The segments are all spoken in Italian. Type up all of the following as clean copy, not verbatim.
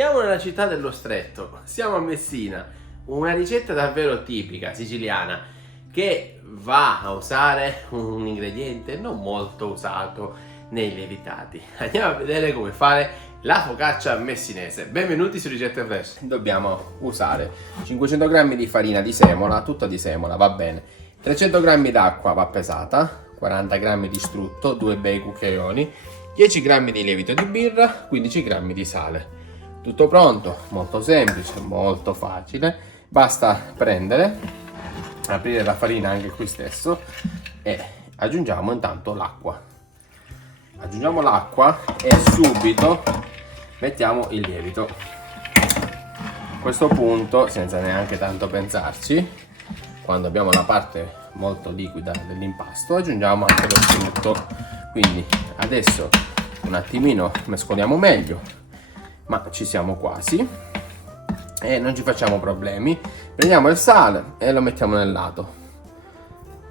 Andiamo nella città dello Stretto, siamo a Messina, una ricetta davvero tipica siciliana che va a usare un ingrediente non molto usato nei lievitati. Andiamo a vedere come fare la focaccia messinese. Benvenuti su Ricette Fresh. Dobbiamo usare 500 g di farina di semola, tutta di semola, va bene, 300 g d'acqua va pesata, 40 g di strutto, 2 bei cucchiaioni, 10 g di lievito di birra, 15 g di sale. Tutto pronto, molto semplice, molto facile. Basta prendere, aprire la farina anche qui stesso e aggiungiamo intanto l'acqua. Aggiungiamo l'acqua e subito mettiamo il lievito. A questo punto, senza neanche tanto pensarci, quando abbiamo la parte molto liquida dell'impasto, aggiungiamo anche lo strutto. Quindi adesso un attimino mescoliamo meglio, ma ci siamo quasi e non ci facciamo problemi. Prendiamo il sale e lo mettiamo nel lato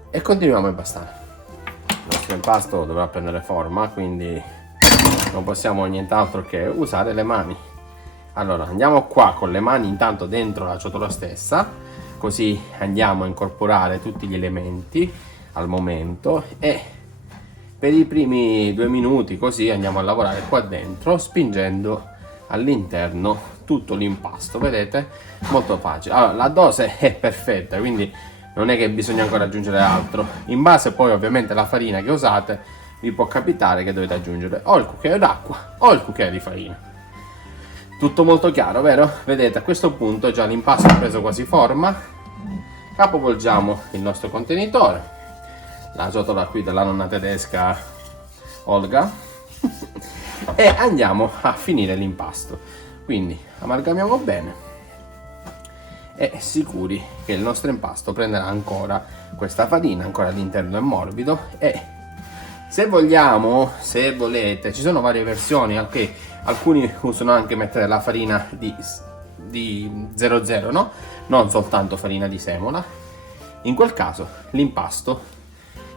e continuiamo a impastare. Il nostro impasto dovrà prendere forma, quindi non possiamo nient'altro che usare le mani. Allora andiamo qua con le mani intanto dentro la ciotola stessa, così andiamo a incorporare tutti gli elementi al momento e per i primi 2 minuti così andiamo a lavorare qua dentro, spingendo all'interno tutto l'impasto. Vedete? Molto facile. Allora, la dose è perfetta, quindi non è che bisogna ancora aggiungere altro. In base poi ovviamente alla farina che usate, vi può capitare che dovete aggiungere o il cucchiaio d'acqua o il cucchiaio di farina. Tutto molto chiaro, vero? Vedete, a questo punto già l'impasto ha preso quasi forma. Capovolgiamo il nostro contenitore, la ciotola qui della nonna tedesca Olga, e andiamo a finire l'impasto. Quindi amalgamiamo bene e sicuri che il nostro impasto prenderà ancora questa farina, ancora all'interno è morbido. E se vogliamo, se volete, ci sono varie versioni, ok? Alcuni usano anche mettere la farina di 00, no? Non soltanto farina di semola. In quel caso l'impasto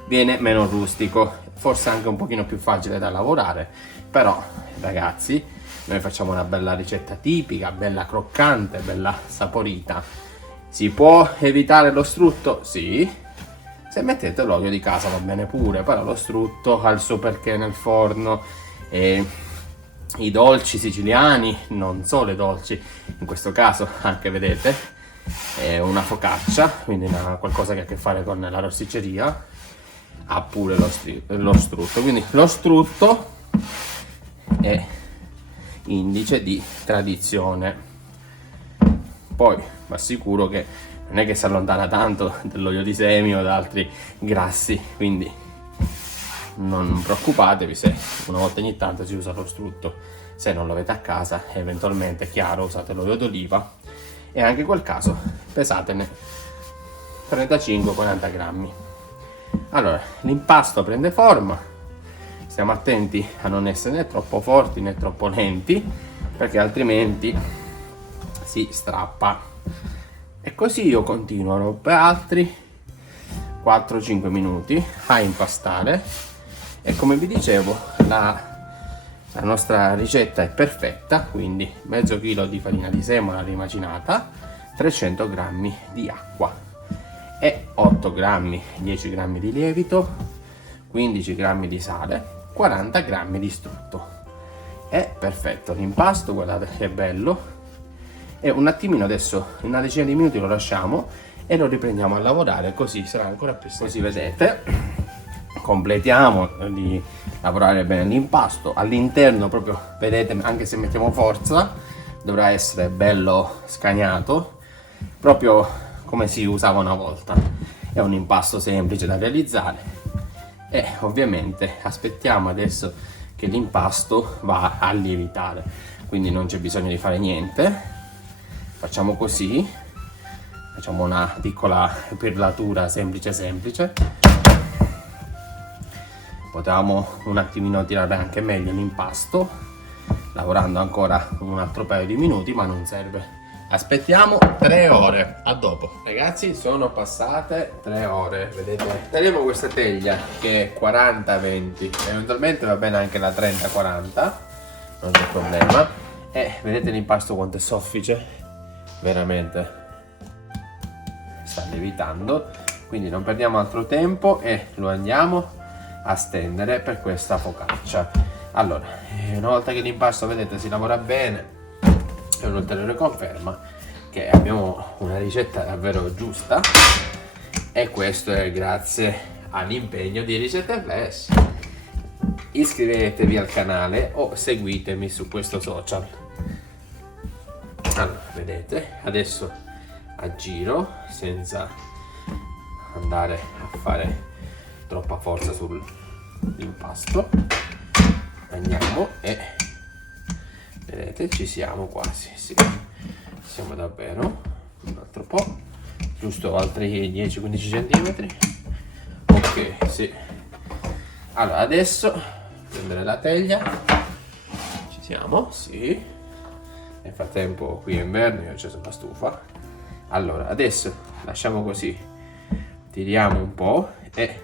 viene meno rustico, forse anche un pochino più facile da lavorare, però ragazzi, noi facciamo una bella ricetta tipica, bella croccante, bella saporita. Si può evitare lo strutto? Sì. Se mettete l'olio di casa va bene pure, però lo strutto ha il suo perché nel forno. E i dolci siciliani, non solo i dolci, in questo caso anche, vedete, è una focaccia, quindi qualcosa che ha a che fare con la rosticceria, ha pure lo strutto. Quindi lo strutto è indice di tradizione. Poi vi assicuro che non è che si allontana tanto dall'olio di semi o da altri grassi, quindi non preoccupatevi se una volta ogni tanto si usa lo strutto. Se non lo avete a casa, eventualmente, chiaro, usate l'olio d'oliva e anche in quel caso pesatene 35-40 grammi. Allora, l'impasto prende forma, stiamo attenti a non essere né troppo forti né troppo lenti, perché altrimenti si strappa. E così io continuo per altri 4-5 minuti a impastare e, come vi dicevo, la nostra ricetta è perfetta. Quindi mezzo chilo di farina di semola rimacinata, 300 g di acqua e 8 grammi, 10 g di lievito, 15 g di sale, 40 g di strutto. È perfetto l'impasto, guardate che bello. E un attimino adesso, una decina di minuti lo lasciamo e lo riprendiamo a lavorare, così sarà ancora più semplice. Così vedete, completiamo di lavorare bene l'impasto all'interno. Proprio vedete, anche se mettiamo forza dovrà essere bello scagnato, proprio come si usava una volta. È un impasto semplice da realizzare e ovviamente aspettiamo adesso che l'impasto va a lievitare, quindi non c'è bisogno di fare niente. Facciamo così, facciamo una piccola perlatura semplice. Potevamo un attimino tirare anche meglio l'impasto lavorando ancora un altro paio di minuti, ma non serve. Aspettiamo 3 ore, a dopo. Ragazzi, sono passate 3 ore, vedete? Terremo questa teglia che è 40-20, eventualmente va bene anche la 30-40, non c'è problema. E vedete l'impasto quanto è soffice? Veramente sta lievitando, quindi non perdiamo altro tempo e lo andiamo a stendere per questa focaccia. Allora, una volta che l'impasto, vedete, si lavora bene, è un'ulteriore conferma che abbiamo una ricetta davvero giusta, e questo è grazie all'impegno di Ricette Flash. Iscrivetevi al canale o seguitemi su questo social. Allora, vedete, adesso aggiro senza andare a fare troppa forza sull'impasto, andiamo e vedete ci siamo quasi, sì, siamo davvero, un altro po', giusto altri 10-15 cm. Ok, sì. Allora adesso prendere la teglia, ci siamo, sì. Nel frattempo qui è inverno, io ho acceso la stufa. Allora adesso lasciamo così, tiriamo un po' e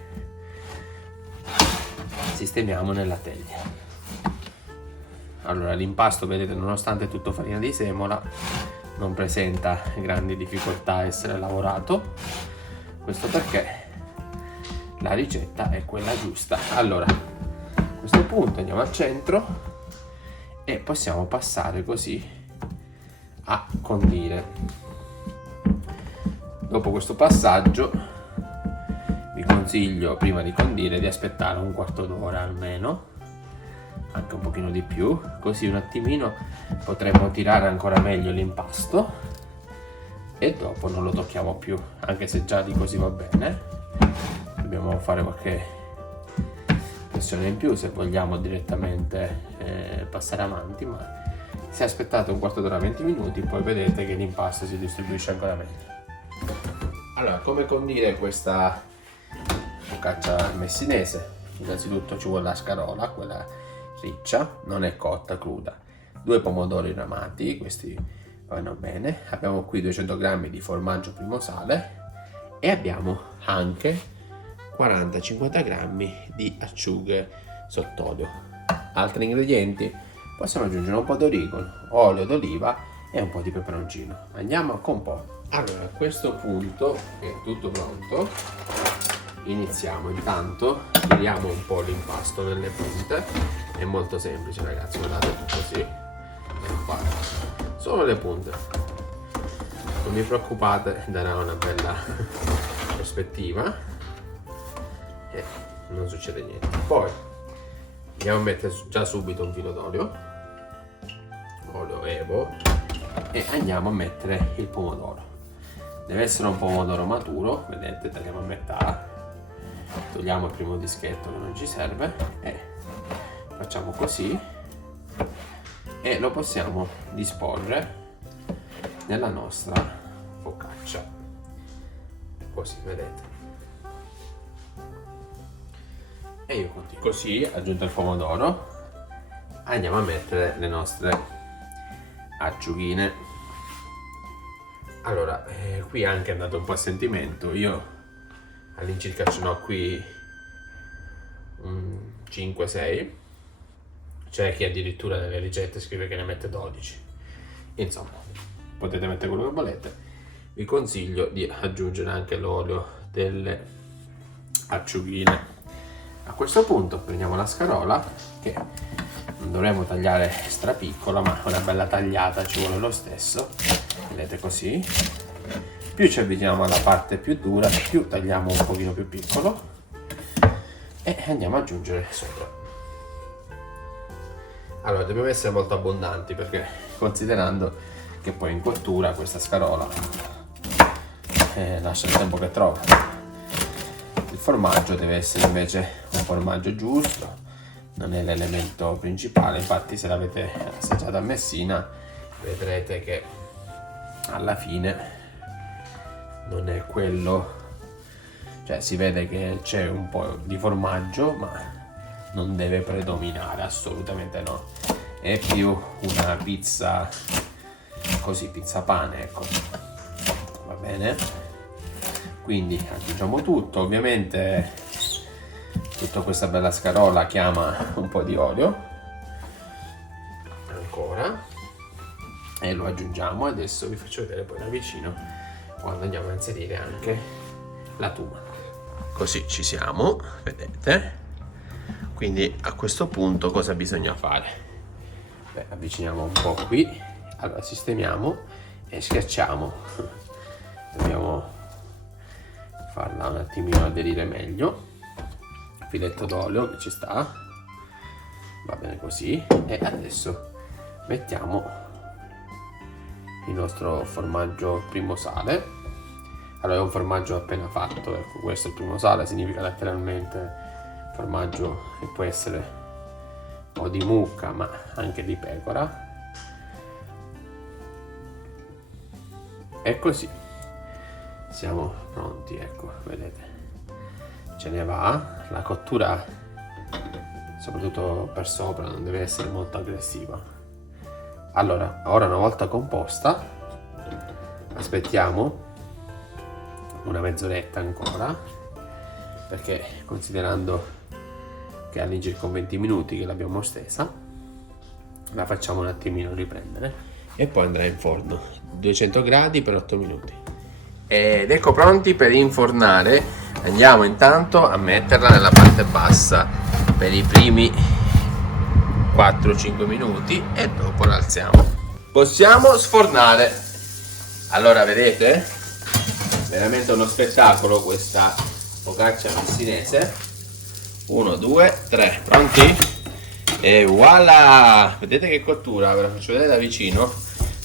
sistemiamo nella teglia. Allora l'impasto, vedete, nonostante è tutto farina di semola, non presenta grandi difficoltà a essere lavorato, questo perché la ricetta è quella giusta. Allora a questo punto andiamo al centro e possiamo passare così a condire. Dopo questo passaggio vi consiglio, prima di condire, di aspettare un quarto d'ora almeno, anche un pochino di più, così un attimino potremo tirare ancora meglio l'impasto e dopo non lo tocchiamo più, anche se già di così va bene. Dobbiamo fare qualche pressione in più se vogliamo direttamente passare avanti, ma se aspettate un quarto d'ora, 20 minuti, poi vedete che l'impasto si distribuisce ancora meglio. Allora, come condire questa focaccia messinese? Innanzitutto ci vuole la scarola, quella riccia, non è cotta, cruda. 2 pomodori ramati, questi vanno bene. Abbiamo qui 200 g di formaggio primosale e abbiamo anche 40-50 g di acciughe sott'olio. Altri ingredienti? Possiamo aggiungere un po' d'origano, olio d'oliva e un po' di peperoncino. Andiamo a comporre. Allora, a questo punto è tutto pronto. Iniziamo. Intanto tiriamo un po' l'impasto nelle punte. È molto semplice, ragazzi, guardate, così e qua, solo le punte, non vi preoccupate, darà una bella prospettiva e non succede niente. Poi andiamo a mettere già subito un filo d'olio, olio Evo, e andiamo a mettere il pomodoro. Deve essere un pomodoro maturo, vedete, tagliamo a metà, togliamo il primo dischetto che non ci serve e facciamo così e lo possiamo disporre nella nostra focaccia, così, vedete, e io continuo così. Aggiunto il pomodoro, andiamo a mettere le nostre acciughine. Allora, qui anche è andato un po' a sentimento, io all'incirca ce n'ho qui 5-6, c'è chi addirittura nelle ricette scrive che ne mette 12, insomma potete mettere quello che volete. Vi consiglio di aggiungere anche l'olio delle acciughine. A questo punto prendiamo la scarola, che non dovremmo tagliare strapiccola, ma una bella tagliata ci vuole lo stesso, vedete, così. Più ci avviciniamo alla parte più dura, più tagliamo un pochino più piccolo e andiamo ad aggiungere sopra. Allora, dobbiamo essere molto abbondanti, perché considerando che poi in cottura questa scarola lascia il tempo che trova. Il formaggio deve essere invece un formaggio giusto, non è l'elemento principale. Infatti, se l'avete assaggiata a Messina, vedrete che alla fine non è quello, cioè si vede che c'è un po' di formaggio, ma non deve predominare, assolutamente no. È più una pizza così, pizza pane, ecco, va bene. Quindi aggiungiamo tutto, ovviamente tutta questa bella scarola chiama un po' di olio ancora, e lo aggiungiamo. Adesso vi faccio vedere poi da vicino quando andiamo a inserire anche la tuma. Così ci siamo, vedete? Quindi a questo punto cosa bisogna fare? Beh, avviciniamo un po' qui, allora sistemiamo e schiacciamo. Dobbiamo farla un attimino aderire meglio. Filetto d'olio che ci sta, va bene così. E adesso mettiamo il nostro formaggio primo sale. Allora è un formaggio appena fatto, ecco, questo è il primo sale, significa letteralmente formaggio che può essere o di mucca ma anche di pecora. E così siamo pronti, ecco, vedete, ce ne va. La cottura soprattutto per sopra non deve essere molto aggressiva. Allora, ora una volta composta aspettiamo una mezz'oretta ancora, perché considerando che all'incirca 20 minuti che l'abbiamo stesa, la facciamo un attimino riprendere e poi andrà in forno 200 gradi per 8 minuti. Ed ecco pronti per infornare. Andiamo intanto a metterla nella parte bassa per i primi 4-5 minuti e dopo la alziamo. Possiamo sfornare. Allora vedete, veramente uno spettacolo questa focaccia messinese. 1, 2, 3, pronti? E voilà! Vedete che cottura, ve la faccio vedere da vicino.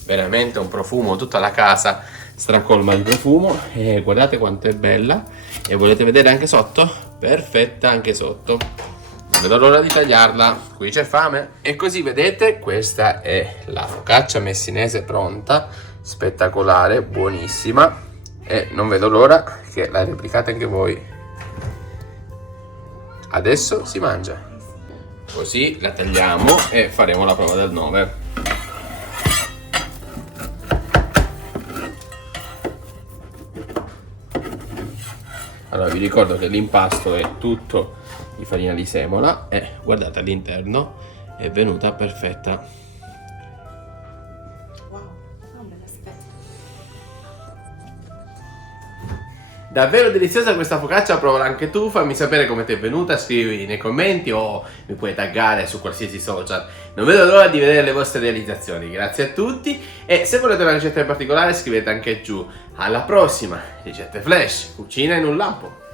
Veramente un profumo, tutta la casa stracolma di profumo. E guardate quanto è bella. E volete vedere anche sotto? Perfetta anche sotto. Non vedo l'ora di tagliarla, qui c'è fame. E così vedete, questa è la focaccia messinese pronta, spettacolare, buonissima. E non vedo l'ora che la replicate anche voi. Adesso si mangia. Così la tagliamo e faremo la prova del 9. Allora vi ricordo che l'impasto è tutto di farina di semola e guardate all'interno è venuta perfetta. Wow, un bel aspetto. Davvero deliziosa questa focaccia, provala anche tu, fammi sapere come ti è venuta, scrivi nei commenti o mi puoi taggare su qualsiasi social. Non vedo l'ora di vedere le vostre realizzazioni, grazie a tutti e se volete una ricetta in particolare scrivete anche giù. Alla prossima, ricette flash, cucina in un lampo!